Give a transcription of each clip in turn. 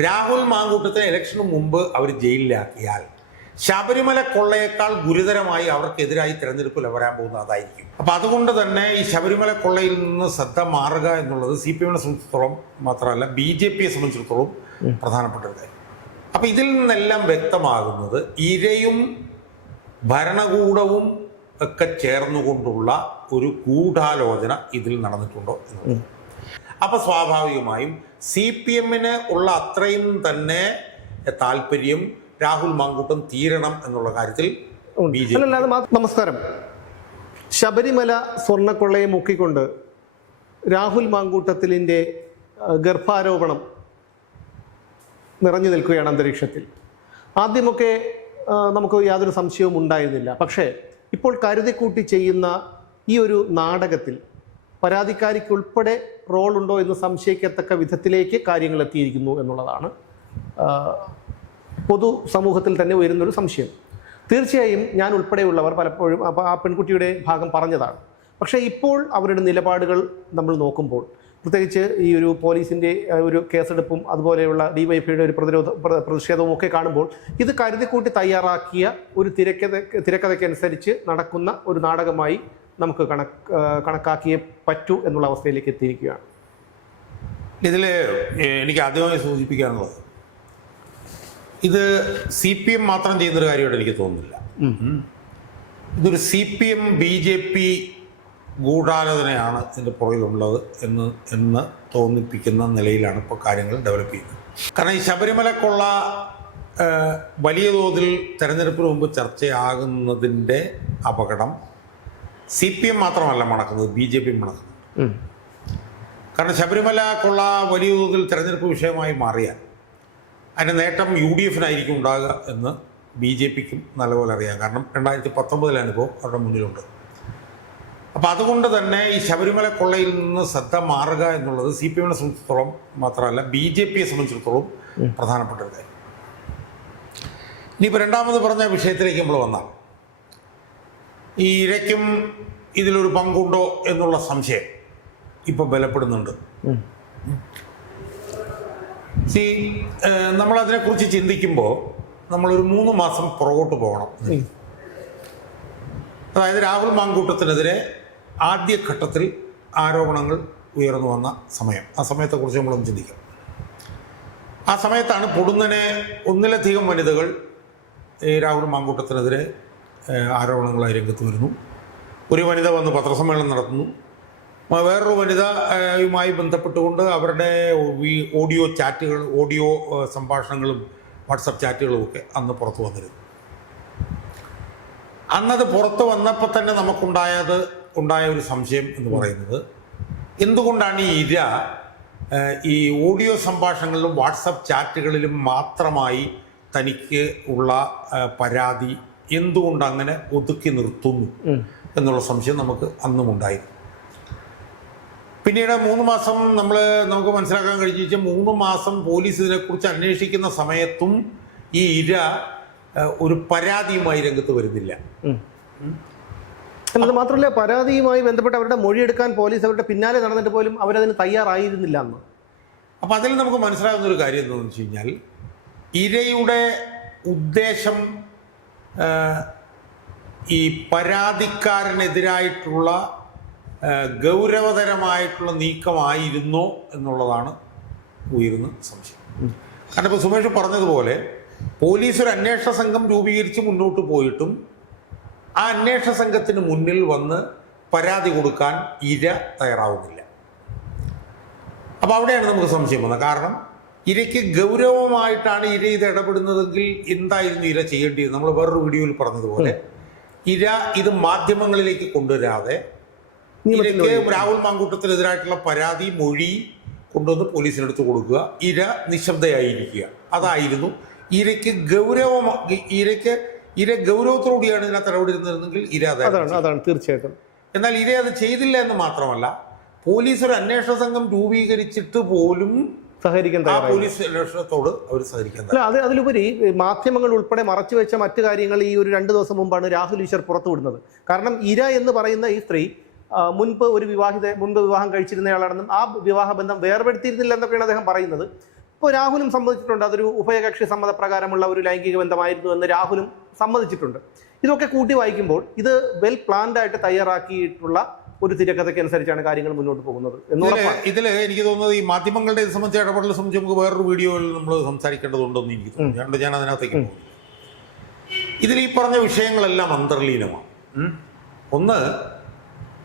രാഹുൽ മാങ്കൂട്ടത്തെ ഇലക്ഷന് മുമ്പ് അവർ ജയിലിലാക്കിയാൽ ശബരിമല കൊള്ളയേക്കാൾ ഗുരുതരമായി അവർക്കെതിരായി തെരഞ്ഞെടുപ്പിൽ വരാൻ പോകുന്നത് അതായിരിക്കും. അപ്പം അതുകൊണ്ട് തന്നെ ഈ ശബരിമല കൊള്ളയിൽ നിന്ന് ശ്രദ്ധ മാറുക എന്നുള്ളത് CPM-നെ സംബന്ധിച്ചിടത്തോളം മാത്രമല്ല BJP-യെ സംബന്ധിച്ചിടത്തോളം പ്രധാനപ്പെട്ട ഒരു കാര്യം. അപ്പം ഇതിൽ നിന്നെല്ലാം വ്യക്തമാകുന്നത് ഇരയും ഭരണകൂടവും ഒക്കെ ചേർന്നുകൊണ്ടുള്ള ഒരു ഗൂഢാലോചന ഇതിൽ നടന്നിട്ടുണ്ടോ എന്നുള്ളത്. അപ്പം സ്വാഭാവികമായും CPM-ന് ഉള്ള അത്രയും തന്നെ താല്പര്യം രാഹുൽ മാങ്കൂട്ടം തീരണം എന്നുള്ള കാര്യത്തിൽ നമസ്കാരം. ശബരിമല സ്വർണ്ണക്കൊള്ളയെ മുക്കിക്കൊണ്ട് രാഹുൽ മാങ്കൂട്ടത്തിലിൻ്റെ ഗർഭാരോപണം നിറഞ്ഞു നിൽക്കുകയാണ് അന്തരീക്ഷത്തിൽ. ആദ്യമൊക്കെ നമുക്ക് യാതൊരു സംശയവും ഉണ്ടായിരുന്നില്ല. പക്ഷേ ഇപ്പോൾ കരുതിക്കൂട്ടി ചെയ്യുന്ന ഈ ഒരു നാടകത്തിൽ പരാതിക്കാരിക്കുൾപ്പെടെ റോളുണ്ടോ എന്ന് സംശയിക്കത്തക്ക വിധത്തിലേക്ക് കാര്യങ്ങൾ എത്തിയിരിക്കുന്നു എന്നുള്ളതാണ് പൊതു സമൂഹത്തിൽ തന്നെ ഉയരുന്നൊരു സംശയം. തീർച്ചയായും ഞാൻ ഉൾപ്പെടെയുള്ളവർ പലപ്പോഴും ആ പെൺകുട്ടിയുടെ ഭാഗം പറഞ്ഞതാണ്. പക്ഷേ ഇപ്പോൾ അവരുടെ നിലപാടുകൾ നമ്മൾ നോക്കുമ്പോൾ, പ്രത്യേകിച്ച് ഈ ഒരു പോലീസിൻ്റെ ഒരു കേസെടുപ്പും അതുപോലെയുള്ള DYFIയുടെ ഒരു പ്രതിഷേധവും ഒക്കെ കാണുമ്പോൾ ഇത് കരുതിക്കൂട്ടി തയ്യാറാക്കിയ ഒരു തിരക്കഥയ്ക്കനുസരിച്ച് നടക്കുന്ന ഒരു നാടകമായി നമുക്ക് കണക്കാക്കിയേ പറ്റൂ എന്നുള്ള അവസ്ഥയിലേക്ക് എത്തിയിരിക്കുകയാണ്. ഇതിൽ എനിക്ക് ആദ്യമായി സൂചിപ്പിക്കാനുള്ളത്, ഇത് CPM മാത്രം ചെയ്യുന്നൊരു കാര്യമായിട്ട് എനിക്ക് തോന്നുന്നില്ല. ഇതൊരു CPM BJP ഗൂഢാലോചനയാണ് ഇതിൻ്റെ പുറകിലുള്ളത് എന്ന് തോന്നിപ്പിക്കുന്ന നിലയിലാണ് ഇപ്പോൾ കാര്യങ്ങൾ ഡെവലപ്പ് ചെയ്യുന്നത്. കാരണം ഈ ശബരിമല കൊള്ള വലിയ തോതിൽ തെരഞ്ഞെടുപ്പിന് മുമ്പ് ചർച്ചയാകുന്നതിൻ്റെ അപകടം CPM മാത്രമല്ല മണക്കുന്നത്, BJP മണക്കുന്നത്. കാരണം ശബരിമല കൊള്ള വലിയ തോതിൽ തെരഞ്ഞെടുപ്പ് വിഷയമായി മാറിയാൽ അതിൻ്റെ നേട്ടം UDF-നായിരിക്കും ഉണ്ടാകുക എന്ന് BJP-ക്കും നല്ലപോലെ അറിയാം. കാരണം 2019 അനുഭവം അവരുടെ മുന്നിലുണ്ട്. അപ്പം അതുകൊണ്ട് തന്നെ ഈ ശബരിമല കൊള്ളയിൽ നിന്ന് ശ്രദ്ധ മാറുക എന്നുള്ളത് CPM-നെ സംബന്ധിച്ചിടത്തോളം മാത്രമല്ല BJP-യെ സംബന്ധിച്ചിടത്തോളം പ്രധാനപ്പെട്ട ഒരു കാര്യം. ഇനിയിപ്പോൾ രണ്ടാമത് പറഞ്ഞ വിഷയത്തിലേക്ക് നമ്മൾ വന്നാൽ, ഈ ഇരയ്ക്കും ഇതിലൊരു പങ്കുണ്ടോ എന്നുള്ള സംശയം ഇപ്പോൾ ബലപ്പെടുന്നുണ്ട്. നമ്മളതിനെക്കുറിച്ച് ചിന്തിക്കുമ്പോൾ നമ്മളൊരു 3 മാസം പുറകോട്ട് പോകണം. അതായത് രാഹുൽ മാങ്കൂട്ടത്തിനെതിരെ ആദ്യഘട്ടത്തിൽ ആരോപണങ്ങൾ ഉയർന്നു വന്ന സമയം, ആ സമയത്തെക്കുറിച്ച് നമ്മളൊന്ന് ചിന്തിക്കാം. ആ സമയത്താണ് പൊടുന്നനെ ഒന്നിലധികം വനിതകൾ ഈ രാഹുൽ മാങ്കൂട്ടത്തിനെതിരെ ആരോപണങ്ങളായി രംഗത്ത് വരുന്നു. ഒരു വനിത വന്ന് പത്രസമ്മേളനം നടത്തുന്നു. വേറൊരു വനിതയുമായി ബന്ധപ്പെട്ടുകൊണ്ട് അവരുടെ ഓഡിയോ സംഭാഷണങ്ങളും വാട്സപ്പ് ചാറ്റുകളും ഒക്കെ അന്ന് പുറത്തു വന്നിരുന്നു. അന്നത് പുറത്ത് വന്നപ്പോൾ തന്നെ ഉണ്ടായ ഒരു സംശയം എന്ന് പറയുന്നത്, എന്തുകൊണ്ടാണ് ഈ ഇര ഈ ഓഡിയോ സംഭാഷണങ്ങളിലും വാട്സപ്പ് ചാറ്റുകളിലും മാത്രമായി തനിക്ക് ഉള്ള പരാതി എന്തുകൊണ്ട് അങ്ങനെ ഒതുക്കി നിർത്തുന്നു എന്നുള്ള സംശയം നമുക്ക് അന്നും ഉണ്ടായിരുന്നു. പിന്നീട് 3 മാസം നമുക്ക് മനസ്സിലാക്കാൻ കഴിഞ്ഞു വെച്ചാൽ 3 മാസം പോലീസ് ഇതിനെക്കുറിച്ച് അന്വേഷിക്കുന്ന സമയത്തും ഈ ഇര ഒരു പരാതിയുമായി രംഗത്ത് വരുന്നില്ല. എന്നത് മാത്രമല്ല, പരാതിയുമായി ബന്ധപ്പെട്ട് അവരുടെ മൊഴിയെടുക്കാൻ പോലീസ് അവരുടെ പിന്നാലെ നടന്നിട്ട് പോലും അവരതിന് തയ്യാറായിരുന്നില്ല എന്ന്. അപ്പം അതിൽ നമുക്ക് മനസ്സിലാകുന്ന ഒരു കാര്യം എന്താണെന്ന് വെച്ച് കഴിഞ്ഞാൽ, ഇരയുടെ ഉദ്ദേശം ഈ പരാതിക്കാരനെതിരായിട്ടുള്ള ഗൗരവതരമായിട്ടുള്ള നീക്കമായിരുന്നോ എന്നുള്ളതാണ് ഉയരുന്ന സംശയം. കാരണം ഇപ്പോൾ സുമേഷ് പറഞ്ഞതുപോലെ പോലീസ് ഒരു അന്വേഷണ സംഘം രൂപീകരിച്ച് മുന്നോട്ട് പോയിട്ടും ആ അന്വേഷണ സംഘത്തിന് മുന്നിൽ വന്ന് പരാതി കൊടുക്കാൻ ഇര തയ്യാറാവുന്നില്ല. അപ്പോൾ അവിടെയാണ് നമുക്ക് സംശയം വന്നത്. കാരണം ഇരയ്ക്ക് ഗൗരവമായിട്ടാണ് ഇര ഇത് ഇടപെടുന്നതെങ്കിൽ എന്തായിരുന്നു ഇര ചെയ്യേണ്ടിയത്? നമ്മൾ വേറൊരു വീഡിയോയിൽ പറഞ്ഞതുപോലെ ഇര ഇത് മാധ്യമങ്ങളിലേക്ക് കൊണ്ടുവരാതെ ഇരയ്ക്ക് രാഹുൽ മാങ്കൂട്ടത്തിനെതിരായിട്ടുള്ള പരാതി മൊഴി കൊണ്ടുവന്ന് പോലീസിനെടുത്ത് കൊടുക്കുക, ഇര നിശബ്ദയായിരിക്കുക. അതായിരുന്നു ഇരയ്ക്ക് ഇര ഗൗരവത്തോടുകൂടിയാണ് ഇതിനകത്ത് ഇടപെടുന്നതെങ്കിൽ ഇര അതാണ് തീർച്ചയായിട്ടും. എന്നാൽ ഇര അത് ചെയ്തില്ല എന്ന് മാത്രമല്ല, പോലീസ് ഒരു അന്വേഷണ സംഘം രൂപീകരിച്ചിട്ട് പോലും പോലീസ് അന്വേഷണത്തോട് അവർ സഹകരിക്കാൻ. അതിലുപരി മാധ്യമങ്ങൾ ഉൾപ്പെടെ മറച്ചു വെച്ച മറ്റു കാര്യങ്ങൾ ഈ ഒരു 2 ദിവസം മുമ്പാണ് രാഹുൽ ഈശ്വർ പുറത്തുവിടുന്നത്. കാരണം ഇര എന്ന് പറയുന്ന ഈ സ്ത്രീ മുൻപ് വിവാഹം കഴിച്ചിരുന്നയാളാണെന്നും ആ വിവാഹ ബന്ധം വേർപെടുത്തിയിരുന്നില്ല എന്നൊക്കെയാണ് അദ്ദേഹം പറയുന്നത്. ഇപ്പോൾ രാഹുലും സമ്മതിച്ചിട്ടുണ്ട്, അതൊരു ഉഭയകക്ഷി സമ്മതപ്രകാരമുള്ള ഒരു ലൈംഗിക ബന്ധമായിരുന്നു എന്ന് രാഹുലും സമ്മതിച്ചിട്ടുണ്ട്. ഇതൊക്കെ കൂട്ടി വായിക്കുമ്പോൾ ഇത് വെൽ പ്ലാൻഡ് ആയിട്ട് തയ്യാറാക്കിയിട്ടുള്ള ഒരു തിരക്കഥയ്ക്ക് അനുസരിച്ചാണ് കാര്യങ്ങൾ മുന്നോട്ട് പോകുന്നത് എന്നുള്ളതാണ്. ഇതിൽ എനിക്ക് തോന്നുന്നത് ഈ മാധ്യമങ്ങളുടെ ഇത് സംബന്ധിച്ച ഇടപെടൽ സംബന്ധിച്ച് നമുക്ക് വേറൊരു വീഡിയോയിൽ നമ്മൾ സംസാരിക്കേണ്ടതുണ്ടെന്ന് എനിക്ക് തോന്നുന്നു. ഞാൻ അതിനകത്തേക്ക് പോകുന്നു. ഇതിൽ ഈ പറഞ്ഞ വിഷയങ്ങളെല്ലാം അന്തർലീനമാണ്. ഒന്ന്,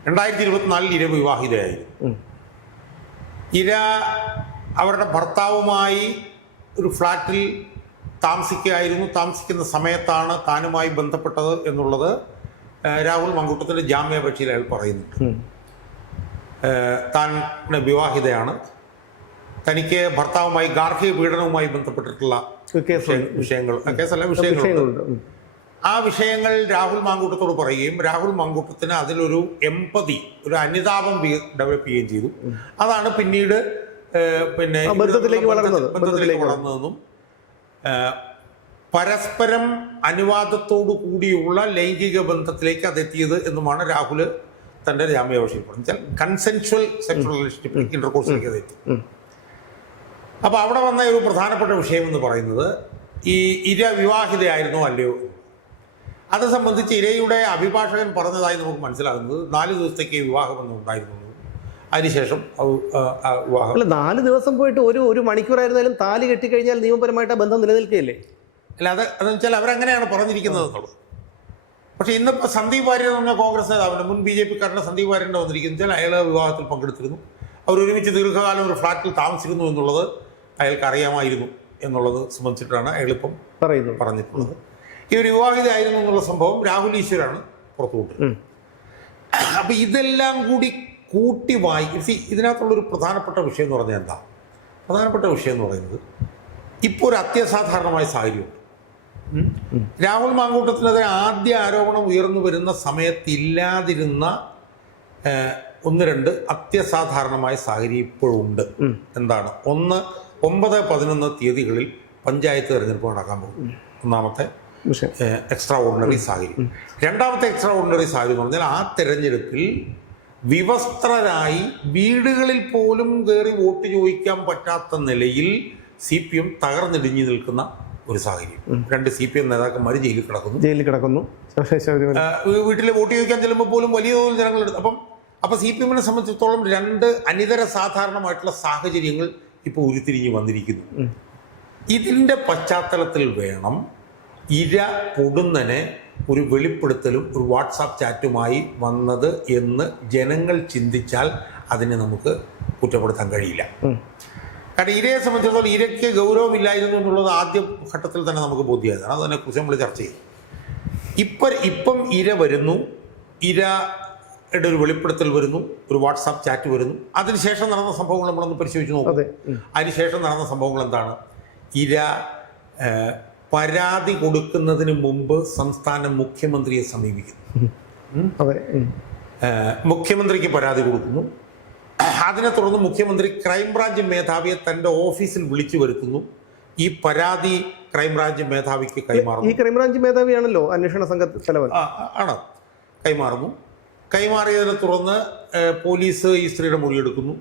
2024 ഇര വിവാഹിതയായിരുന്നു. ഇര അവരുടെ ഭർത്താവുമായി ഒരു ഫ്ലാറ്റിൽ താമസിക്കുന്ന സമയത്താണ് താനുമായി ബന്ധപ്പെട്ടത് എന്നുള്ളത് രാഹുൽ മങ്കൂട്ടത്തിൻ്റെ ജാമ്യാപേക്ഷയിൽ അയാൾ പറയുന്നുണ്ട്. താൻ വിവാഹിതയാണ്, തനിക്ക് ഭർത്താവുമായി ഗാർഹിക പീഡനവുമായി ബന്ധപ്പെട്ടിട്ടുള്ള വിഷയങ്ങളുണ്ട്. ആ വിഷയങ്ങൾ രാഹുൽ മാങ്കൂട്ടത്തോട് പറയുകയും രാഹുൽ മാങ്കൂട്ടത്തിന് അതിലൊരു എമ്പതി, ഒരു അനുതാപം ഡെവലപ്പ് ചെയ്യുകയും ചെയ്തു. അതാണ് പിന്നീട് ബന്ധത്തിലേക്ക് വളർന്നതെന്നും പരസ്പരം അനുവാദത്തോടു കൂടിയുള്ള ലൈംഗിക ബന്ധത്തിലേക്ക് അതെത്തിയത് എന്നുമാണ് രാഹുൽ തന്റെ ജാമ്യാപേക്ഷയിൽ പറഞ്ഞാൽ കൺസെൻഷ്വൽ സെക്ഷൽ റിലേഷൻഷിപ്പ് ഇന്റർകോഴ്സിലേക്ക് അതെത്തി. അപ്പൊ അവിടെ വന്ന ഒരു പ്രധാനപ്പെട്ട വിഷയം എന്ന് പറയുന്നത് ഈ ഇര വിവാഹിതയായിരുന്നോ അല്ലയോ. അത് സംബന്ധിച്ച് ഇരയുടെ അഭിഭാഷകൻ പറഞ്ഞതായി നമുക്ക് മനസ്സിലാകുന്നത് 4 ദിവസത്തേക്ക് വിവാഹമെന്ന് ഉണ്ടായിരുന്നു. അതിനുശേഷം വിവാഹം 4 ദിവസം പോയിട്ട് ഒരു മണിക്കൂറായിരുന്നാലും താലി കെട്ടിക്കഴിഞ്ഞാൽ നിയമപരമായിട്ട് ആ ബന്ധം നിലനിൽക്കുകയല്ലേ. അല്ല, അതെന്ന് വെച്ചാൽ അവരങ്ങനെയാണ് പറഞ്ഞിരിക്കുന്നത് എന്നുള്ളത്. പക്ഷേ ഇന്നിപ്പോൾ സന്ദീപ് വാര്യർ എന്ന് പറഞ്ഞ കോൺഗ്രസ് നേതാവിൻ്റെ മുൻ BJP-കാരൻ്റെ സന്ദീപ് വാര്യൻ്റെ വന്നിരിക്കുന്നത് വെച്ചാൽ അയാൾ വിവാഹത്തിൽ പങ്കെടുത്തിരുന്നു, അവരൊരുമിച്ച് ദീർഘകാലം ഒരു ഫ്ലാറ്റിൽ താമസിക്കുന്നു എന്നുള്ളത് അയാൾക്ക് അറിയാമായിരുന്നു എന്നുള്ളത് സംബന്ധിച്ചിട്ടാണ് അയാളിപ്പം പറഞ്ഞിട്ടുള്ളത്. ഈ ഒരു വിവാഹിതയായിരുന്നു എന്നുള്ള സംഭവം രാഹുൽ ഈശ്വരാണ് പുറത്തുകൊണ്ടിരുന്നത്. അപ്പം ഇതെല്ലാം കൂടി കൂട്ടി ഇതിനകത്തുള്ളൊരു പ്രധാനപ്പെട്ട വിഷയം എന്ന് പറഞ്ഞാൽ എന്താ? പ്രധാനപ്പെട്ട വിഷയം എന്ന് പറയുന്നത് ഇപ്പോൾ ഒരു അത്യസാധാരണമായ സാഹചര്യമുണ്ട്. രാഹുൽ മാങ്കൂട്ടത്തിനെതിരെ ആദ്യ ആരോപണം ഉയർന്നു വരുന്ന സമയത്തില്ലാതിരുന്ന 1-2 അത്യസാധാരണമായ സാഹചര്യം ഇപ്പോഴുണ്ട്. എന്താണ്? 1, 9, 11 തീയതികളിൽ പഞ്ചായത്ത് തെരഞ്ഞെടുപ്പ് നടക്കാൻ പോകും. ഒന്നാമത്തെ എക്സ്ട്രാ ഓർഡിനറി സാഹചര്യം. രണ്ടാമത്തെ എക്സ്ട്രാ ഓർഡിനറി സാഹചര്യം എന്ന് പറഞ്ഞാൽ ആ തെരഞ്ഞെടുപ്പിൽ വിവസ്ത്രരായി വീടുകളിൽ പോലും കയറി വോട്ട് ചോദിക്കാൻ പറ്റാത്ത നിലയിൽ CPM തകർന്നിടിഞ്ഞു നിൽക്കുന്ന ഒരു സാഹചര്യം. 2 CPM നേതാക്കന്മാർ ജയിലിൽ കിടക്കുന്നു. വീട്ടിൽ വോട്ട് ചോദിക്കാൻ ചെല്ലുമ്പോൾ പോലും വലിയ തോതിൽ ജനങ്ങളെടുത്ത്. അപ്പം CPM-നെ സംബന്ധിച്ചിടത്തോളം 2 അനിതര സാധാരണമായിട്ടുള്ള സാഹചര്യങ്ങൾ ഇപ്പോൾ ഉരുത്തിരിഞ്ഞ് വന്നിരിക്കുന്നു. ഇതിൻ്റെ പശ്ചാത്തലത്തിൽ വേണം ഇര പൊടുന്നനെ ഒരു വെളിപ്പെടുത്തലും ഒരു വാട്സാപ്പ് ചാറ്റുമായി വന്നത് എന്ന് ജനങ്ങൾ ചിന്തിച്ചാൽ അതിനെ നമുക്ക് കുറ്റപ്പെടുത്താൻ കഴിയില്ല. കാരണം ഇരയെ സംബന്ധിച്ചിടത്തോളം ഇരയ്ക്ക് ഗൗരവമില്ലായിരുന്നു എന്നുള്ളത് ആദ്യ ഘട്ടത്തിൽ തന്നെ നമുക്ക് ബോധ്യമായതാണ്. അതിനെക്കുറിച്ച് നമ്മൾ ചർച്ച ചെയ്തു. ഇപ്പം ഇര വരുന്നു, ഇരയുടെ ഒരു വെളിപ്പെടുത്തൽ വരുന്നു, ഒരു വാട്സാപ്പ് ചാറ്റ് വരുന്നു. അതിനുശേഷം നടന്ന സംഭവങ്ങൾ നമ്മളൊന്ന് പരിശോധിച്ച് നോക്കും. അതിനുശേഷം നടന്ന സംഭവങ്ങൾ എന്താണ്? ഇര പരാതി കൊടുക്കുന്നതിന് മുമ്പ് സംസ്ഥാന മുഖ്യമന്ത്രിയെ സമീപിക്കുന്നു. മുഖ്യമന്ത്രിക്ക് പരാതി കൊടുക്കുന്നു. അതിനെ തുടർന്ന് മുഖ്യമന്ത്രി ക്രൈംബ്രാഞ്ച് മേധാവിയെ തൻ്റെ ഓഫീസിൽ വിളിച്ചു വരുത്തുന്നു. ഈ പരാതി ക്രൈംബ്രാഞ്ച് മേധാവിക്ക് കൈമാറുന്നു. ഈ ക്രൈംബ്രാഞ്ച് മേധാവിയാണല്ലോ അന്വേഷണ സംഘ തലവൻ ആണ്. കൈമാറുന്നു. കൈമാറിയതിനെ തുടർന്ന് പോലീസ് ഈ സ്ത്രീയുടെ മൊഴിയെടുക്കുന്നു.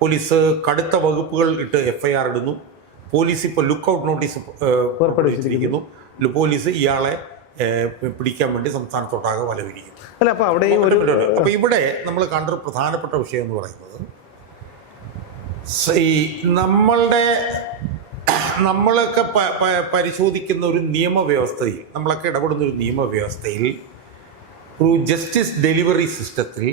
പോലീസ് കടുത്ത വകുപ്പുകൾ ഇട്ട് FIR ഇടുന്നു. പോലീസ് ഇപ്പോൾ ലുക്കൗട്ട് നോട്ടീസ് പുറപ്പെടുവിച്ചിരിക്കുന്നു. പോലീസ് ഇയാളെ പിടിക്കാൻ വേണ്ടി സംസ്ഥാനത്തൊട്ടാകെ വലവിരിക്കുന്നു. അപ്പോൾ ഇവിടെ നമ്മൾ കണ്ടൊരു പ്രധാനപ്പെട്ട വിഷയം എന്ന് പറയുന്നത് ഈ നമ്മളൊക്കെ പരിശോധിക്കുന്ന ഒരു നിയമവ്യവസ്ഥയിൽ, നമ്മളൊക്കെ ഇടപെടുന്ന ഒരു നിയമവ്യവസ്ഥയിൽ, ഒരു ജസ്റ്റിസ് ഡെലിവറി സിസ്റ്റത്തിൽ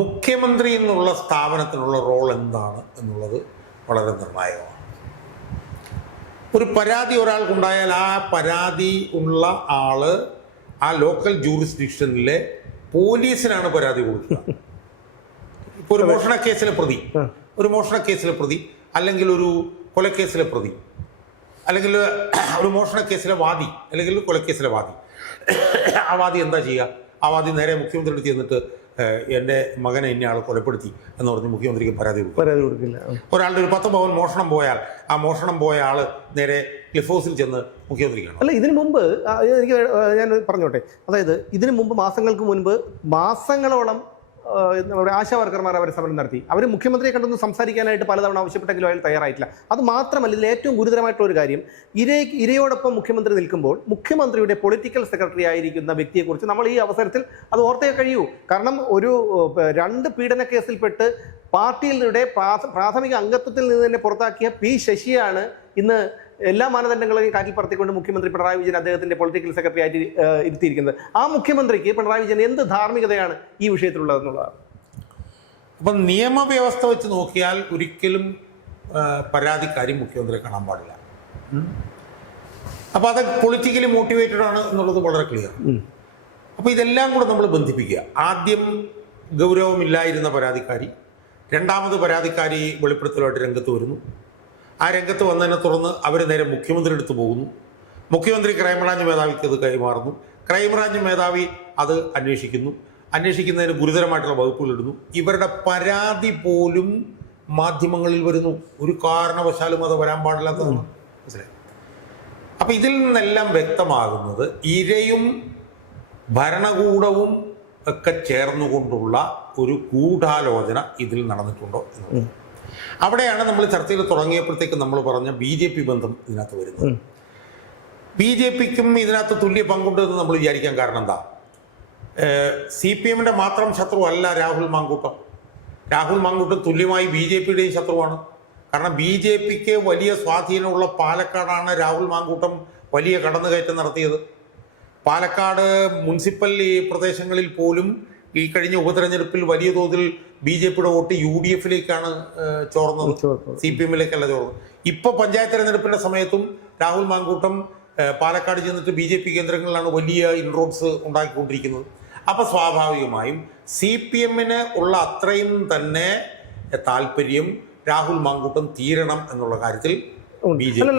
മുഖ്യമന്ത്രി എന്നുള്ള സ്ഥാപനത്തിനുള്ള റോൾ എന്താണ് എന്നുള്ളത് വളരെ നിർണായകമാണ്. ഒരു പരാതി ഒരാൾക്കുണ്ടായാൽ ആ പരാതി ഉള്ള ആള് ആ ലോക്കൽ ജൂറിസ്ഡിക്ഷനിലെ പോലീസിനാണ് പരാതി കൊടുക്കുക. ഇപ്പോൾ ഒരു മോഷണ കേസിലെ പ്രതി അല്ലെങ്കിൽ ഒരു കൊലക്കേസിലെ പ്രതി അല്ലെങ്കിൽ ഒരു മോഷണ കേസിലെ വാദി അല്ലെങ്കിൽ കൊലക്കേസിലെ വാദി, ആ വാദി എന്താ ചെയ്യുക? ആ വാദി നേരെ മുഖ്യമന്ത്രി അടുത്ത് ചെന്നിട്ട് എൻ്റെ മകനെ ഇന്ന ആൾ കൊലപ്പെടുത്തി എന്ന് പറഞ്ഞ് മുഖ്യമന്ത്രിക്ക് പരാതി കൊടുക്കില്ല. ഒരാളുടെ ഒരു 10 പവൻ മോഷണം പോയാൽ ആ മോഷണം പോയ ആള് നേരെ ക്ലിഫ് ഹൗസിൽ ചെന്ന് മുഖ്യമന്ത്രിക്കാണ്. അല്ല, ഇതിനു മുമ്പ് ഞാൻ പറഞ്ഞോട്ടെ, അതായത് ഇതിനു മുമ്പ് മാസങ്ങൾക്ക് മുൻപ് മാസങ്ങളോളം നമ്മുടെ ആശാ വർക്കർമാർ അവർ സമരം നടത്തി. അവർ മുഖ്യമന്ത്രിയെ കണ്ടൊന്ന് സംസാരിക്കാനായിട്ട് പലതവണ ആവശ്യപ്പെട്ടെങ്കിലും അയാൾ തയ്യാറായിട്ടില്ല. അത് മാത്രമല്ല, ഇതിൽ ഏറ്റവും ഗുരുതരമായിട്ടുള്ള ഒരു കാര്യം, ഇരയോടൊപ്പം മുഖ്യമന്ത്രി നിൽക്കുമ്പോൾ മുഖ്യമന്ത്രിയുടെ പൊളിറ്റിക്കൽ സെക്രട്ടറി ആയിരിക്കുന്ന വ്യക്തിയെക്കുറിച്ച് നമ്മൾ ഈ അവസരത്തിൽ അത് ഓർത്തേ കഴിയൂ. കാരണം ഒരു 2 പീഡന കേസിൽപ്പെട്ട് പാർട്ടിയുടെ പ്രാഥമിക അംഗത്വത്തിൽ നിന്ന് തന്നെ പുറത്താക്കിയ പി ശശിയാണ് ഇന്ന് എല്ലാ മാനദണ്ഡങ്ങളെയും കാറ്റിൽ പറത്തിക്കൊണ്ട് മുഖ്യമന്ത്രി പിണറായി വിജയൻ അദ്ദേഹത്തിന്റെ പൊളിറ്റിക്കൽ സെക്രട്ടറി ആയിട്ട് ഇരുത്തിയിരിക്കുന്നത്. ആ മുഖ്യമന്ത്രിക്ക് പിണറായി വിജയൻ എന്ത് ധാർമ്മികതയാണ് ഈ വിഷയത്തിലുള്ളതെന്നുള്ളതാണ്. അപ്പം നിയമവ്യവസ്ഥ വെച്ച് നോക്കിയാൽ ഒരിക്കലും പരാതിക്കാരി മുഖ്യമന്ത്രിയെ കാണാൻ പാടില്ല. അപ്പോൾ അത് പൊളിറ്റിക്കലി മോട്ടിവേറ്റഡ് ആണ് എന്നുള്ളത് വളരെ ക്ലിയർ. അപ്പോൾ ഇതെല്ലാം കൂടെ നമ്മൾ ബന്ധിപ്പിക്കുക. ആദ്യം ഗൗരവമില്ലായിരുന്ന പരാതിക്കാരി, രണ്ടാമത് പരാതിക്കാരി വെളിപ്പെടുത്തലുമായിട്ട് രംഗത്ത് വരുന്നു. ആ രംഗത്ത് വന്നതിനെ തുടർന്ന് അവർ നേരെ മുഖ്യമന്ത്രി അടുത്ത് പോകുന്നു. മുഖ്യമന്ത്രി ക്രൈംബ്രാഞ്ച് മേധാവിക്ക് അത് കൈമാറുന്നു. ക്രൈംബ്രാഞ്ച് മേധാവി അത് അന്വേഷിക്കുന്നതിന് ഗുരുതരമായിട്ടുള്ള വകുപ്പുകൾ ഇടുന്നു. ഇവരുടെ പരാതി പോലും മാധ്യമങ്ങളിൽ വരുന്നു. ഒരു കാരണവശാലും അത് വരാൻ പാടില്ലാത്തതാണ്. മനസ്സിലായി? അപ്പം ഇതിൽ നിന്നെല്ലാം വ്യക്തമാകുന്നത് ഇരയും ഭരണകൂടവും ഒക്കെ ചേർന്നുകൊണ്ടുള്ള ഒരു ഗൂഢാലോചന ഇതിൽ നടന്നിട്ടുണ്ടോ എന്നുള്ളത്. അവിടെയാണ് നമ്മൾ ചർച്ചയിൽ തുടങ്ങിയപ്പോഴത്തേക്ക് നമ്മൾ പറഞ്ഞ BJP ബന്ധം ഇതിനകത്ത് വരുന്നത്. BJPക്കും ഇതിനകത്ത് തുല്യ പങ്കുണ്ട് എന്ന് നമ്മൾ വിചാരിക്കാൻ കാരണം എന്താ? CPMന്റെ മാത്രം ശത്രു അല്ല രാഹുൽ മാങ്കൂട്ടം. രാഹുൽ മാങ്കൂട്ടം തുല്യമായി BJPയുടെയും ശത്രുവാണ്. കാരണം BJPക്ക് വലിയ സ്വാധീനമുള്ള പാലക്കാടാണ് രാഹുൽ മാങ്കൂട്ടം വലിയ കടന്നുകയറ്റം നടത്തിയത്. പാലക്കാട് മുനിസിപ്പൽ പ്രദേശങ്ങളിൽ പോലും ഈ കഴിഞ്ഞ ഉപതെരഞ്ഞെടുപ്പിൽ വലിയ തോതിൽ BJPയുടെ വോട്ട് UDFിലേക്കാണ് ചോർന്നത്, CPMലേക്കല്ല ചോർന്നത്. ഇപ്പോൾ പഞ്ചായത്ത് തെരഞ്ഞെടുപ്പിന്റെ സമയത്തും രാഹുൽ മാങ്കൂട്ടം പാലക്കാട് ചെന്നിട്ട് BJP കേന്ദ്രങ്ങളിലാണ് വലിയ ഇൻറോഡ്സ് ഉണ്ടാക്കിക്കൊണ്ടിരിക്കുന്നത്. അപ്പോൾ സ്വാഭാവികമായും CPMന് ഉള്ള അത്രയും തന്നെ താല്പര്യം രാഹുൽ മാങ്കൂട്ടം തീരണം എന്നുള്ള കാര്യത്തിൽ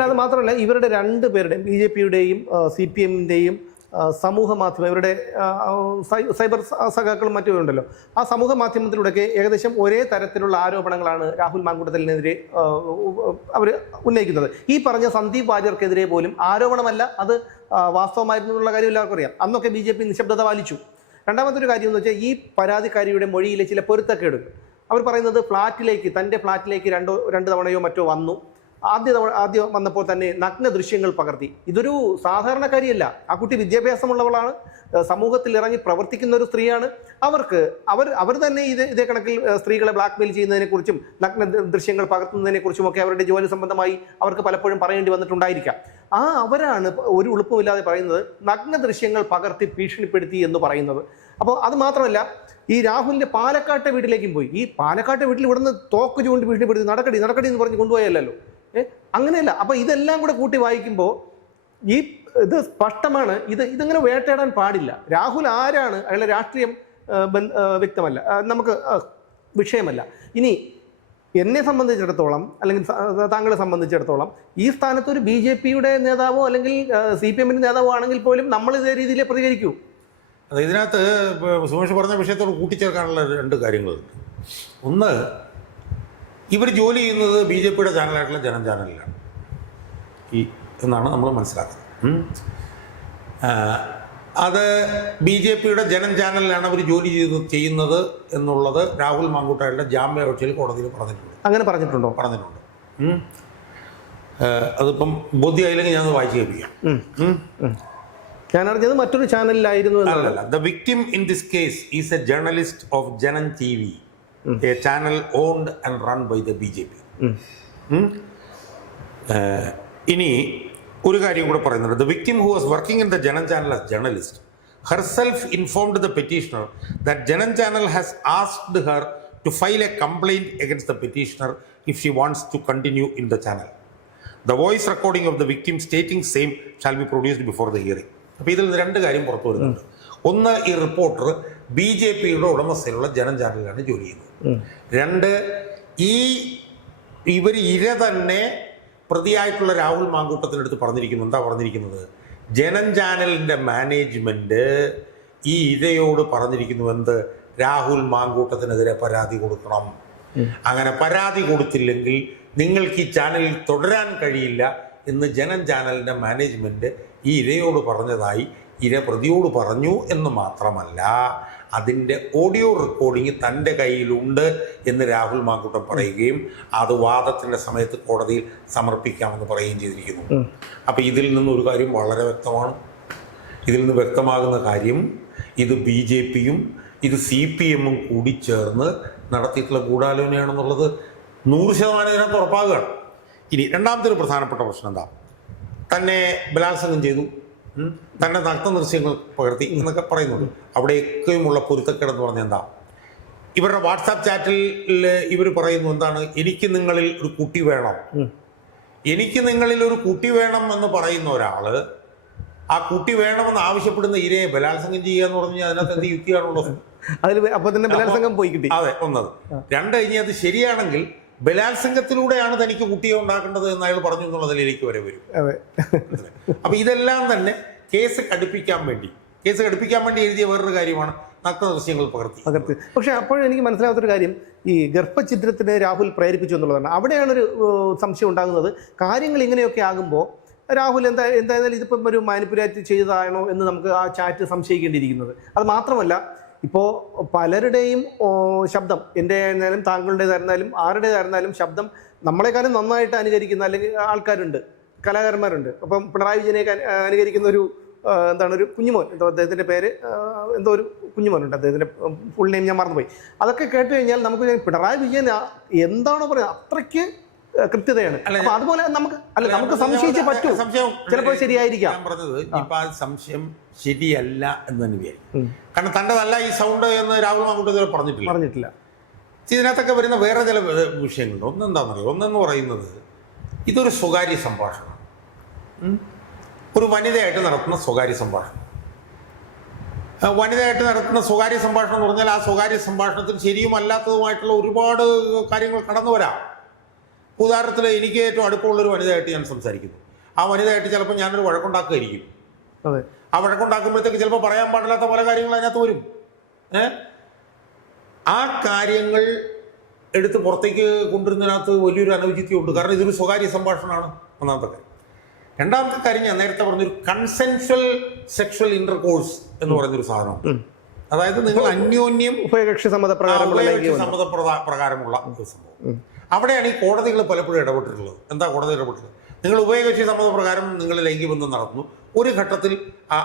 അത് മാത്രമല്ല, ഇവരുടെ 2 പേരുടെയും BJPയുടെയും CPMന്റെയും സമൂഹ മാധ്യമം, ഇവരുടെ സൈബർ സഖാക്കളും മറ്റും ഉണ്ടല്ലോ, ആ സമൂഹ മാധ്യമത്തിലൂടെയൊക്കെ ഏകദേശം ഒരേ തരത്തിലുള്ള ആരോപണങ്ങളാണ് രാഹുൽ മാങ്കൂട്ടത്തിനെതിരെ അവർ ഉന്നയിക്കുന്നത്. ഈ പറഞ്ഞ സന്ദീപ് വാര്യർക്കെതിരെ പോലും ആരോപണമല്ല, അത് വാസ്തവമായിരുന്നു എന്നുള്ള കാര്യം എല്ലാവർക്കും അറിയാം. അന്നൊക്കെ BJP നിശബ്ദത പാലിച്ചു. രണ്ടാമത്തെ ഒരു കാര്യം എന്ന് വെച്ചാൽ, ഈ പരാതിക്കാരിയുടെ മൊഴിയിലെ ചില പൊരുത്തക്കേടുകൾ. അവർ പറയുന്നത് തൻ്റെ ഫ്ലാറ്റിലേക്ക് രണ്ട് തവണയോ മറ്റോ വന്നു. ആദ്യം വന്നപ്പോൾ തന്നെ നഗ്ന ദൃശ്യങ്ങൾ പകർത്തി. ഇതൊരു സാധാരണക്കാരിയല്ല. ആ കുട്ടി വിദ്യാഭ്യാസമുള്ളവളാണ്, സമൂഹത്തിൽ ഇറങ്ങി പ്രവർത്തിക്കുന്ന ഒരു സ്ത്രീയാണ്. അവർ തന്നെ ഇതേ കണക്കിൽ സ്ത്രീകളെ ബ്ലാക്ക്മെയിൽ ചെയ്യുന്നതിനെക്കുറിച്ചും നഗ്ന ദൃശ്യങ്ങൾ പകർത്തുന്നതിനെക്കുറിച്ചും ഒക്കെ അവരുടെ ജോലി സംബന്ധമായി അവർക്ക് പലപ്പോഴും പറയേണ്ടി വന്നിട്ടുണ്ടായിരിക്കാം. അവരാണ് ഒരു ഉളുപ്പുമില്ലാതെ പറയുന്നത് നഗ്ന ദൃശ്യങ്ങൾ പകർത്തി ഭീഷണിപ്പെടുത്തി എന്ന് പറയുന്നത്. അപ്പോൾ അത് മാത്രമല്ല, ഈ രാഹുലിന്റെ പാലക്കാട്ടെ വീട്ടിലേക്കും പോയി. ഈ പാലക്കാട്ടെ വീട്ടിൽ ഇവിടുന്ന് തോക്ക് ചൂണ്ടി ഭീഷണിപ്പെടുത്തി നടക്കടി എന്ന് പറഞ്ഞ് കൊണ്ടുപോയല്ലോ. അങ്ങനെയല്ല. അപ്പൊ ഇതെല്ലാം കൂടെ കൂട്ടി വായിക്കുമ്പോൾ ഇത് സ്പഷ്ടമാണ്. ഇതിങ്ങനെ വേട്ടയാടാൻ പാടില്ല. രാഹുൽ ആരാണ്, അയാളുടെ രാഷ്ട്രീയം വ്യക്തമല്ല, നമുക്ക് വിഷയമല്ല. ഇനി എന്നെ സംബന്ധിച്ചിടത്തോളം, അല്ലെങ്കിൽ താങ്കളെ സംബന്ധിച്ചിടത്തോളം, ഈ സ്ഥാനത്ത് ഒരു BJPയുടെ നേതാവോ അല്ലെങ്കിൽ CPMന്റെ നേതാവോ ആണെങ്കിൽ പോലും നമ്മൾ ഇതേ രീതിയിലേ പ്രതികരിക്കൂ. അത് ഇതിനകത്ത് സുമേഷ് പറഞ്ഞ വിഷയത്തോട് കൂട്ടിച്ചേർക്കാനുള്ള 2 കാര്യങ്ങളുണ്ട്. ഒന്ന്, ഇവർ ജോലി ചെയ്യുന്നത് BJPയുടെ ചാനലായിട്ടുള്ള ജനം ചാനലിലാണ് എന്നാണ് നമ്മൾ മനസ്സിലാക്കുന്നത്. അത് BJPയുടെ ജനം ചാനലിലാണ് അവർ ജോലി ചെയ്യുന്നത് എന്നുള്ളത് രാഹുൽ മാങ്കൂട്ടയുടെ ജാമ്യാപേക്ഷയിൽ കോടതിയിൽ പറഞ്ഞിട്ടുണ്ട്. അങ്ങനെ പറഞ്ഞിട്ടുണ്ടോ? പറഞ്ഞിട്ടുണ്ട്. അതിപ്പം ബോധ്യമായില്ലെങ്കിൽ ഞാൻ വായിച്ചു കേൾപ്പിക്കാം. ഞാൻ അറിഞ്ഞത് മറ്റൊരു ചാനലിലായിരുന്നു. The victim in this case is a journalist of Janan TV, a channel owned and run by the BJP. ഇനി ഒരു കാര്യം കൂടെ പറയുന്നുണ്ട്. The victim who was working in the Janan channel as journalist herself informed the petitioner that Janan channel has asked her to file a complaint against the petitioner if she wants to continue in the channel. The voice recording of the victim stating same shall be produced before the hearing. അപ്പോൾ ഇതിൽ 2 കാര്യം പുറത്തു വരുന്നുണ്ട്. ഒന്ന്, ഈ reporter BJPയുടെ ഉടമസ്ഥയിലുള്ള ജനം ചാനലിലാണ് ജോലി ചെയ്യുന്നത്. 2, ഇവർ ഇര തന്നെ പ്രതിയായിട്ടുള്ള രാഹുൽ മാങ്കൂട്ടത്തിനടുത്ത് പറഞ്ഞിരിക്കുന്നു. എന്താ പറഞ്ഞിരിക്കുന്നത്? ജനം ചാനലിൻ്റെ മാനേജ്മെൻറ്റ് ഈ ഇരയോട് പറഞ്ഞിരിക്കുന്നു എന്ത്? രാഹുൽ മാങ്കൂട്ടത്തിനെതിരെ പരാതി കൊടുക്കണം. അങ്ങനെ പരാതി കൊടുത്തില്ലെങ്കിൽ നിങ്ങൾക്ക് ഈ ചാനലിൽ തുടരാൻ കഴിയില്ല എന്ന് ജനം ചാനലിൻ്റെ മാനേജ്മെൻറ്റ് ഈ ഇരയോട് പറഞ്ഞതായി ഇര പ്രതിയോട് പറഞ്ഞു എന്ന് മാത്രമല്ല, അതിൻ്റെ ഓഡിയോ റെക്കോർഡിംഗ് തൻ്റെ കയ്യിലുണ്ട് എന്ന് രാഹുൽ മാങ്കൂട്ടം പറയുകയും അത് വാദത്തിൻ്റെ സമയത്ത് കോടതിയിൽ സമർപ്പിക്കാമെന്ന് പറയുകയും ചെയ്തിരിക്കുന്നു. അപ്പോൾ ഇതിൽ നിന്ന് ഒരു കാര്യം വളരെ വ്യക്തമാണ്. ഇതിൽ നിന്ന് വ്യക്തമാകുന്ന കാര്യം ഇത് BJPയും ഇത് CPMും കൂടി ചേർന്ന് നടത്തിയിട്ടുള്ള ഗൂഢാലോചനയാണെന്നുള്ളത് 100% ഇതിനകത്ത് ഉറപ്പാകുകയാണ്. ഇനി രണ്ടാമത്തെ ഒരു പ്രധാനപ്പെട്ട പ്രശ്നം എന്താ, തന്നെ ബലാത്സംഗം ചെയ്തു, തന്നെ നഗ്ന ദൃശ്യങ്ങൾ പകർത്തി എന്നൊക്കെ പറയുന്നുണ്ട്. അവിടെയൊക്കെയുമുള്ള പൊരുത്തക്കേടെന്ന് പറഞ്ഞാൽ എന്താ, ഇവരുടെ വാട്സാപ്പ് ചാറ്റിൽ ഇവർ പറയുന്നു എന്താണ്, എനിക്ക് നിങ്ങളിൽ ഒരു കുട്ടി വേണം, എനിക്ക് നിങ്ങളിൽ ഒരു കുട്ടി വേണം എന്ന് പറയുന്ന ഒരാള് ആ കുട്ടി വേണമെന്ന് ആവശ്യപ്പെടുന്ന ഇരയെ ബലാത്സംഗം ചെയ്യുക എന്ന് പറഞ്ഞാൽ അതിനകത്ത് എന്ത് യുക്തിയാണുള്ളത്? അതിൽ അപ്പൊ തന്നെ ബലാത്സംഗം പോയി കിട്ടി. അതെ, ഒന്നത്. രണ്ട്, കഴിഞ്ഞ് അത് ശരിയാണെങ്കിൽ ബലാത്സംഗത്തിലൂടെയാണ് തനിക്ക് കുട്ടിയെ ഉണ്ടാക്കേണ്ടത് എന്ന് അയാൾ പറഞ്ഞു എന്നുള്ളതിലേക്ക് വരെ വരും. അപ്പൊ ഇതെല്ലാം തന്നെ കേസ് കടുപ്പിക്കാൻ വേണ്ടി എഴുതിയ വേറൊരു കാര്യമാണ് നഗ്ന ദൃശ്യങ്ങൾ പകർത്തി. പക്ഷെ അപ്പോഴും എനിക്ക് മനസ്സിലാവാത്തൊരു കാര്യം, ഈ ഗർഭഛിദ്രത്തിന് രാഹുൽ പ്രേരിപ്പിച്ചു എന്നുള്ളതാണ്. അവിടെയാണ് ഒരു സംശയം ഉണ്ടാകുന്നത്. കാര്യങ്ങൾ ഇങ്ങനെയൊക്കെ ആകുമ്പോൾ രാഹുൽ എന്തായാലും ഇതിപ്പം ഒരു മാനിപ്പുലേറ്റ് ചെയ്തതാണോ എന്ന് നമുക്ക് ആ ചാറ്റ് സംശയിക്കേണ്ടിയിരിക്കുന്നത്. അത് മാത്രമല്ല, ഇപ്പോൾ പലരുടെയും ശബ്ദം, എൻ്റെ ആയിരുന്നാലും താങ്കളുടേതായിരുന്നാലും ആരുടേതായിരുന്നാലും ശബ്ദം നമ്മളെക്കാളും നന്നായിട്ട് അനുകരിക്കുന്ന അല്ലെങ്കിൽ ആൾക്കാരുണ്ട്, കലാകാരന്മാരുണ്ട്. അപ്പം പിണറായി വിജയനെയൊക്കെ അനുകരിക്കുന്ന ഒരു ഒരു കുഞ്ഞുമോൻ, അദ്ദേഹത്തിൻ്റെ പേര് ഒരു കുഞ്ഞുമോനുണ്ട്, അദ്ദേഹത്തിൻ്റെ ഫുൾ നെയിം ഞാൻ മറന്നുപോയി. അതൊക്കെ കേട്ട് കഴിഞ്ഞാൽ നമുക്ക് പിണറായി വിജയൻ എന്താണോ പറയുന്നത് അത്രയ്ക്ക് കൃത്യതയാണ്. അപ്പൊ അതുപോലെ നമുക്ക് സംശയിച്ചേ പറ്റൂ, ചിലപ്പോൾ ശരിയായിരിക്കാം. ഞാൻ പറഞ്ഞത് ഇപ്പൊ ആ സംശയം ശരിയല്ല എന്ന് തന്നെ വിചാരിക്കും. കാരണം തൻ്റെതല്ല ഈ സൗണ്ട് എന്ന് രാഹുൽ മാങ്കൂട്ടം പറഞ്ഞിട്ടില്ല. ഇതിനകത്തൊക്കെ വരുന്ന വേറെ ചില വിഷയങ്ങളുണ്ട്. ഒന്നെന്താണെന്നറിയോ, ഒന്നെന്ന് പറയുന്നത് ഇതൊരു സ്വകാര്യ സംഭാഷണം, ഒരു വനിതയായിട്ട് നടത്തുന്ന സ്വകാര്യ സംഭാഷണം. വനിതയായിട്ട് നടത്തുന്ന സ്വകാര്യ സംഭാഷണം എന്ന് പറഞ്ഞാൽ ആ സ്വകാര്യ സംഭാഷണത്തിൽ ശരിയും അല്ലാത്തതുമായിട്ടുള്ള ഒരുപാട് കാര്യങ്ങൾ കടന്നു വരാം. ഉദാഹരണത്തിൽ എനിക്ക് ഏറ്റവും അടുപ്പമുള്ളൊരു വനിതയായിട്ട് ഞാൻ സംസാരിക്കുന്നു. ആ വനിതയായിട്ട് ചിലപ്പോൾ ഞാനൊരു വഴക്കുണ്ടാക്കുകയായിരിക്കും. ആ വഴക്കുണ്ടാക്കുമ്പോഴത്തേക്ക് ചിലപ്പോൾ പറയാൻ പാടില്ലാത്ത പല കാര്യങ്ങൾ അതിനകത്ത് വരും. ആ കാര്യങ്ങൾ എടുത്ത് പുറത്തേക്ക് കൊണ്ടുവരുന്നതിനകത്ത് വലിയൊരു അനൗചിത്യമുണ്ട്. കാരണം ഇതൊരു സ്വകാര്യ സംഭാഷണമാണ്, ഒന്നാമത്തെ കാര്യം. രണ്ടാമത്തെ കാര്യം, ഞാൻ നേരത്തെ പറഞ്ഞൊരു കൺസെൻഷ്വൽ സെക്ഷൽ ഇന്റർകോഴ്സ് എന്ന് പറയുന്നൊരു സാധനമാണ്. അതായത് നിങ്ങൾ അന്യോന്യം ഉഭയകക്ഷി സമ്മതപ്രകാരമുള്ള ഒരു സംഭവം. അവിടെയാണ് ഈ കോടതികൾ പലപ്പോഴും ഇടപെട്ടിട്ടുള്ളത്. എന്താ കോടതി ഇടപെട്ടിട്ടുള്ളത്? നിങ്ങൾ ഉഭയകക്ഷി സമ്മതപ്രകാരം നിങ്ങൾ ലൈംഗികബന്ധം നടത്തുന്നു, ഒരു ഘട്ടത്തിൽ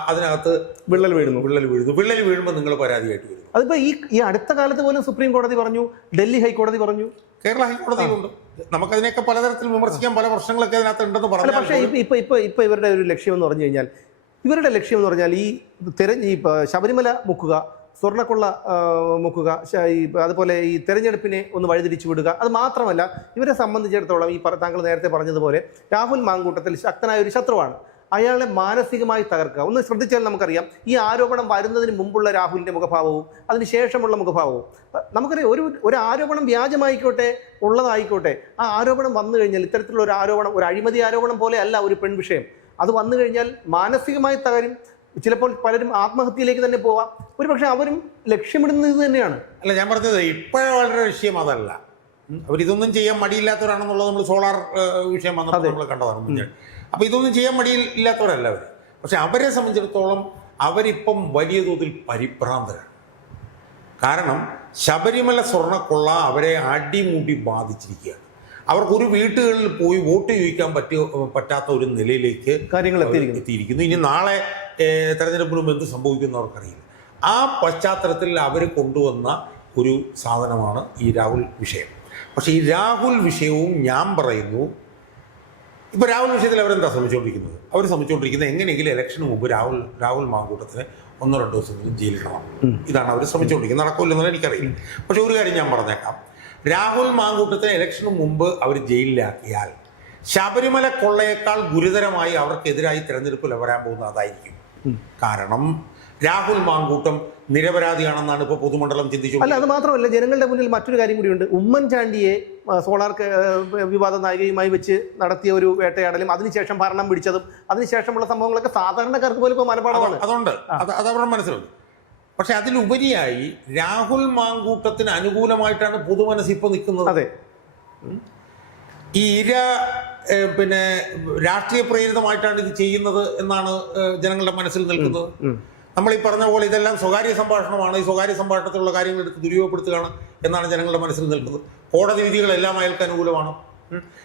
അതിനകത്ത് വിള്ളൽ വീഴുമ്പോൾ നിങ്ങൾ പരാതിയായിട്ട് വരും. അതിപ്പോ ഈ അടുത്ത കാലത്ത് പോലും സുപ്രീം കോടതി പറഞ്ഞു, ഡൽഹി ഹൈക്കോടതി പറഞ്ഞു, കേരള ഹൈക്കോടതിയിലുണ്ട്. നമുക്കതിനെയൊക്കെ പലതരത്തിൽ വിമർശിക്കാൻ, പല പ്രശ്നങ്ങളൊക്കെ അതിനകത്ത് ഉണ്ടെന്ന് പറഞ്ഞു. പക്ഷേ ഇപ്പൊ ഇവരുടെ ഒരു ലക്ഷ്യം എന്ന് പറഞ്ഞു കഴിഞ്ഞാൽ, ഈ ശബരിമല മുക്കുക, സ്വർണ്ണക്കൊള്ള മുക്കുക, അതുപോലെ ഈ തെരഞ്ഞെടുപ്പിനെ ഒന്ന് വഴിതിരിച്ചു വിടുക. അത് മാത്രമല്ല, ഇവരെ സംബന്ധിച്ചിടത്തോളം താങ്കൾ നേരത്തെ പറഞ്ഞതുപോലെ രാഹുൽ മാങ്കൂട്ടത്തിൽ ശക്തനായ ഒരു ശത്രുവാണ്. അയാളെ മാനസികമായി തകർക്കുക. ഒന്ന് ശ്രദ്ധിച്ചാൽ നമുക്കറിയാം, ഈ ആരോപണം വരുന്നതിന് മുമ്പുള്ള രാഹുലിൻ്റെ മുഖഭാവവും അതിനുശേഷമുള്ള മുഖഭാവവും നമുക്കറിയാം. ഒരു ആരോപണം വ്യാജമായിക്കോട്ടെ ഉള്ളതായിക്കോട്ടെ, ആ ആരോപണം വന്നു കഴിഞ്ഞാൽ, ഇത്തരത്തിലുള്ള ഒരു ആരോപണം ഒരു അഴിമതി ആരോപണം പോലെ അല്ല ഒരു പെൺവിഷയം. അത് വന്നു കഴിഞ്ഞാൽ മാനസികമായി തകരും. ചിലപ്പോൾ പലരും ആത്മഹത്യയിലേക്ക് തന്നെ പോവാം. ഒരുപക്ഷെ അവരും ലക്ഷ്യമിടുന്നത് ഇത് തന്നെയാണ്. അല്ല, ഞാൻ പറഞ്ഞത് ഇപ്പോഴും വളരെ വിഷയം അതല്ല. അവരിതൊന്നും ചെയ്യാൻ മടിയില്ലാത്തവരാണെന്നുള്ളത് നമ്മൾ സോളാർ വിഷയം വന്നപ്പോൾ നമ്മൾ കണ്ടതാണ്. അപ്പോൾ ഇതൊന്നും ചെയ്യാൻ മടിയില്ലാത്തവരല്ല അവർ. പക്ഷെ അവരെ സംബന്ധിച്ചിടത്തോളം അവരിപ്പം വലിയ തോതിൽ പരിഭ്രാന്തരാണ്. കാരണം ശബരിമല സ്വർണ്ണക്കൊള്ള അവരെ അടിമുടി ബാധിച്ചിരിക്കുകയാണ്. അവർക്കൊരു വീട്ടുകളിൽ പോയി വോട്ട് ചോദിക്കാൻ പറ്റാത്ത ഒരു നിലയിലേക്ക് കാര്യങ്ങൾ എത്തിയിരിക്കുന്നു. ഇനി നാളെ തെരഞ്ഞെടുപ്പിന് മുമ്പ് എന്ത് സംഭവിക്കുമെന്ന് അവർക്കറിയില്ല. ആ പശ്ചാത്തലത്തിൽ അവർ കൊണ്ടുവന്ന ഒരു സാധനമാണ് ഈ രാഹുൽ വിഷയം. പക്ഷേ ഈ രാഹുൽ വിഷയവും ഞാൻ പറയുന്നു, ഇപ്പോൾ രാഹുൽ വിഷയത്തിൽ അവരെന്താ ശ്രമിച്ചുകൊണ്ടിരിക്കുന്നത് എങ്ങനെയെങ്കിലും ഇലക്ഷന് മുമ്പ് രാഹുൽ മാങ്കൂട്ടത്തിന് 1-2 ദിവസമെങ്കിലും ജയിലിടണം. ഇതാണ് അവർ ശ്രമിച്ചുകൊണ്ടിരിക്കുന്നത്. നടക്കില്ലെന്നുള്ള എനിക്കറിയില്ല. പക്ഷെ ഒരു കാര്യം ഞാൻ പറഞ്ഞേക്കാം, രാഹുൽ മാങ്കൂട്ടത്തിന് ഇലക്ഷന് മുമ്പ് അവർ ജയിലിലാക്കിയാൽ ശബരിമല കൊള്ളയേക്കാൾ ഗുരുതരമായി അവർക്കെതിരായി തെരഞ്ഞെടുപ്പിൽ വരാൻ പോകുന്നത് അതായിരിക്കും. കാരണം രാഹുൽ മാങ്കൂട്ടം നിരപരാധിയാണെന്നാണ് ഇപ്പോൾ പൊതുമണ്ഡലം ചിന്തിച്ചു. അല്ല, അത് മാത്രമല്ല, ജനങ്ങളുടെ മുന്നിൽ മറ്റൊരു കാര്യം കൂടിയുണ്ട്. ഉമ്മൻചാണ്ടിയെ സോളാർ വിവാദ നായികയുമായി വെച്ച് നടത്തിയ ഒരു വേട്ടയാടലും അതിനുശേഷം ഭരണം പിടിച്ചതും അതിനുശേഷമുള്ള സംഭവങ്ങളൊക്കെ സാധാരണക്കാർക്ക് പോലും ഇപ്പോൾ മനപ്പാടമാണ്. അതുകൊണ്ട് അത് അവരുടെ മനസ്സിലുണ്ട്. പക്ഷെ അതിലുപരിയായി രാഹുൽ മാങ്കൂട്ടത്തിന് അനുകൂലമായിട്ടാണ് പൊതുമനസ് ഇപ്പോൾ നിൽക്കുന്നത്. അതെ, ഈ ഇര രാഷ്ട്രീയ പ്രേരിതമായിട്ടാണ് ഇത് ചെയ്യുന്നത് എന്നാണ് ജനങ്ങളുടെ മനസ്സിൽ നിൽക്കുന്നത്. നമ്മൾ ഈ പറഞ്ഞ പോലെ ഇതെല്ലാം സ്വകാര്യ സംഭാഷണമാണ്. ഈ സ്വകാര്യ സംഭാഷണത്തിലുള്ള കാര്യങ്ങൾ എടുത്ത് ദുരുപയോഗപ്പെടുത്തുകയാണ് എന്നാണ് ജനങ്ങളുടെ മനസ്സിൽ നിൽക്കുന്നത്. കോടതി വിധികളെല്ലാം അയാൾക്ക് അനുകൂലമാണ്.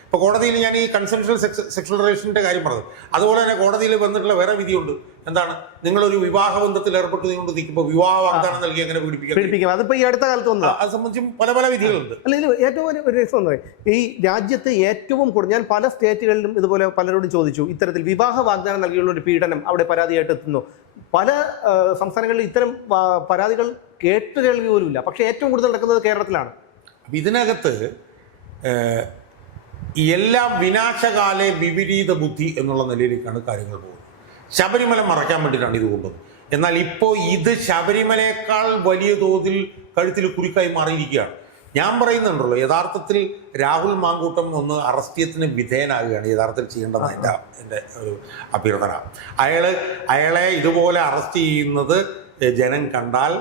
ഇപ്പോൾ കോടതിയിൽ ഞാൻ ഈ കൺസെൻഷ്വൽ സെക്ഷൽ റിലേഷൻ്റെ കാര്യം പറഞ്ഞത്, അതുപോലെ തന്നെ കോടതിയിൽ വന്നിട്ടുള്ള വേറെ വിധിയുണ്ട്. എന്താണ്, നിങ്ങളൊരു വിവാഹ ബന്ധത്തിൽ ഏർപ്പെട്ട് നിന്നുകൊണ്ട് നിൽക്കുമ്പോൾ വിവാഹ വാഗ്ദാനം നൽകി എങ്ങനെ പീഡിപ്പിക്കാം. അതിപ്പോൾ ഈ അടുത്ത കാലത്ത് വന്നത് അത് സംബന്ധിച്ചും പല പല വിധികളുണ്ട്. അല്ല, ഇതിൽ ഏറ്റവും ഒരു രസം എന്ന് പറയും, ഈ രാജ്യത്ത് ഏറ്റവും കൂടുതൽ, ഞാൻ പല സ്റ്റേറ്റുകളിലും ഇതുപോലെ പലരോടും ചോദിച്ചു, ഇത്തരത്തിൽ വിവാഹ വാഗ്ദാനം നൽകിയുള്ള ഒരു പീഡനം അവിടെ പരാതിയായിട്ട് എത്തുന്നു. പല സംസ്ഥാനങ്ങളിലും ഇത്തരം പരാതികൾ കേട്ടുകേൾവി പോലുമില്ല. പക്ഷേ ഏറ്റവും കൂടുതൽ നടക്കുന്നത് കേരളത്തിലാണ്. ഇതിനകത്ത് എല്ലാം വിനാശകാലെ വിപരീത ബുദ്ധി എന്നുള്ള നിലയിലേക്കാണ് കാര്യങ്ങൾ പോകുന്നത്. ശബരിമല മറയ്ക്കാൻ വേണ്ടിയിട്ടാണ് ഇത് കൊണ്ടത്. എന്നാൽ ഇപ്പോൾ ഇത് ശബരിമലയേക്കാൾ വലിയ തോതിൽ കഴുത്തിൽ കുരുക്കായി മാറിയിരിക്കുകയാണ്. ഞാൻ പറയുന്നുണ്ടല്ലോ, യഥാർത്ഥത്തിൽ രാഹുൽ മാങ്കൂട്ടം ഒന്ന് അറസ്റ്റിയത്തിന് വിധേയനാകുകയാണ് യഥാർത്ഥത്തിൽ ചെയ്യേണ്ടത്. എൻ്റെ ഒരു അഭ്യർത്ഥന, അയാളെ ഇതുപോലെ അറസ്റ്റ് ചെയ്യുന്നത് ജനം കണ്ടാൽ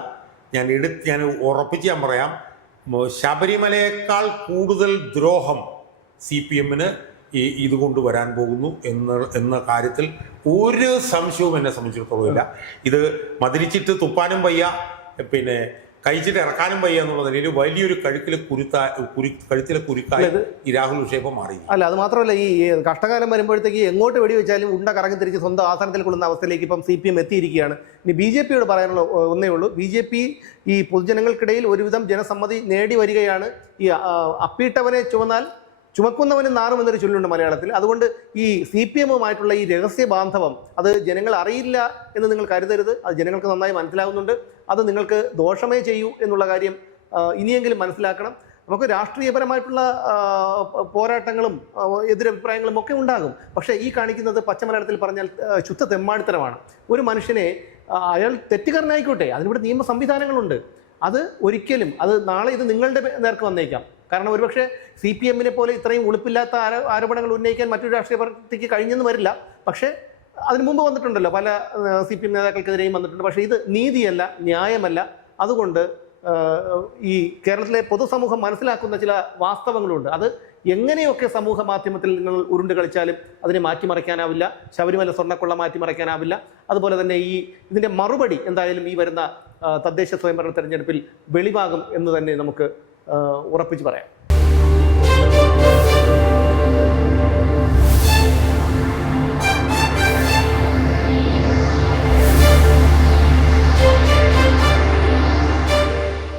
ഞാൻ ഉറപ്പിച്ച് ഞാൻ പറയാം, ശബരിമലയേക്കാൾ കൂടുതൽ ദ്രോഹം CPM-ന് ഇതുകൊണ്ട് വരാൻ പോകുന്നു എന്ന കാര്യത്തിൽ ഒരു സംശയവും എന്നെ സംബന്ധിച്ചിടത്തോളം ഇല്ല. ഇത് മതിരിച്ചിട്ട് തുപ്പാനും വയ്യ, പിന്നെ കഴിച്ചിട്ട് ഇറക്കാനും വയ്യ എന്നുള്ള നിലയിൽ വലിയൊരു കഴുത്തിലെ കുരുക്കായി ഈ രാഹുൽ വിഷയം മാറി. അല്ല, അത് മാത്രമല്ല, ഈ കഷ്ടകാലം വരുമ്പോഴത്തേക്ക് എങ്ങോട്ട് വെടിവെച്ചാലും ഉണ്ട കറങ്ങി തിരിച്ച് സ്വന്തം ആസനത്തിൽ കൊള്ളുന്ന അവസ്ഥയിലേക്ക് ഇപ്പം CPM എത്തിയിരിക്കുകയാണ്. ഇനി BJP-യോട് പറയാനുള്ള ഒന്നേ ഉള്ളൂ, BJP ഈ പൊതുജനങ്ങൾക്കിടയിൽ ഒരുവിധം ജനസമ്മതി നേടി വരികയാണ്. ഈ അപ്പീട്ടവനെ ചുമക്കുന്നവന് നാറുമെന്നൊരു ചൊല്ലുണ്ട് മലയാളത്തിൽ. അതുകൊണ്ട് ഈ CPM-ഉമായിട്ടുള്ള ഈ രഹസ്യ ബാന്ധവം അത് ജനങ്ങൾ അറിയില്ല എന്ന് നിങ്ങൾ കരുതരുത്. അത് ജനങ്ങൾക്ക് നന്നായി മനസ്സിലാവുന്നുണ്ട്. അത് നിങ്ങൾക്ക് ദോഷമേ ചെയ്യൂ എന്നുള്ള കാര്യം ഇനിയെങ്കിലും മനസ്സിലാക്കണം. നമുക്ക് രാഷ്ട്രീയപരമായിട്ടുള്ള പോരാട്ടങ്ങളും എതിരഭിപ്രായങ്ങളും ഒക്കെ ഉണ്ടാകും. പക്ഷേ ഈ കാണിക്കുന്നത് പച്ചമലയാളത്തിൽ പറഞ്ഞാൽ ശുദ്ധ തെമ്മാടിത്തരമാണ്. ഒരു മനുഷ്യനെ അയാൾ തെറ്റുകാരനായിക്കോട്ടെ, അതിനിവിടെ നിയമ സംവിധാനങ്ങളുണ്ട്. അത് ഒരിക്കലും നാളെ ഇത് നിങ്ങളുടെ നേർക്ക് വന്നേക്കാം. കാരണം ഒരുപക്ഷെ CPM-നെ പോലെ ഇത്രയും ഉളുപ്പില്ലാത്ത ആരോപണങ്ങൾ ഉന്നയിക്കാൻ മറ്റൊരു രാഷ്ട്രീയ പാർട്ടിക്ക് കഴിഞ്ഞെന്ന് വരില്ല. പക്ഷേ അതിനു മുമ്പ് വന്നിട്ടുണ്ടല്ലോ, പല CPM നേതാക്കൾക്കെതിരെയും വന്നിട്ടുണ്ട്. പക്ഷേ ഇത് നീതിയല്ല, ന്യായമല്ല. അതുകൊണ്ട് ഈ കേരളത്തിലെ പൊതുസമൂഹം മനസ്സിലാക്കുന്ന ചില വാസ്തവങ്ങളുണ്ട്. അത് എങ്ങനെയൊക്കെ സമൂഹ മാധ്യമത്തിൽ നിങ്ങൾ ഉരുണ്ട് കളിച്ചാലും അതിനെ മാറ്റിമറിക്കാനാവില്ല. ശബരിമല സ്വർണ്ണക്കൊള്ള മാറ്റിമറിക്കാനാവില്ല. അതുപോലെ തന്നെ ഇതിൻ്റെ മറുപടി എന്തായാലും ഈ വരുന്ന തദ്ദേശ സ്വയംഭരണ തെരഞ്ഞെടുപ്പിൽ വെളിവാകും എന്ന് തന്നെ നമുക്ക് ഉറപ്പിച്ച് പറയാം.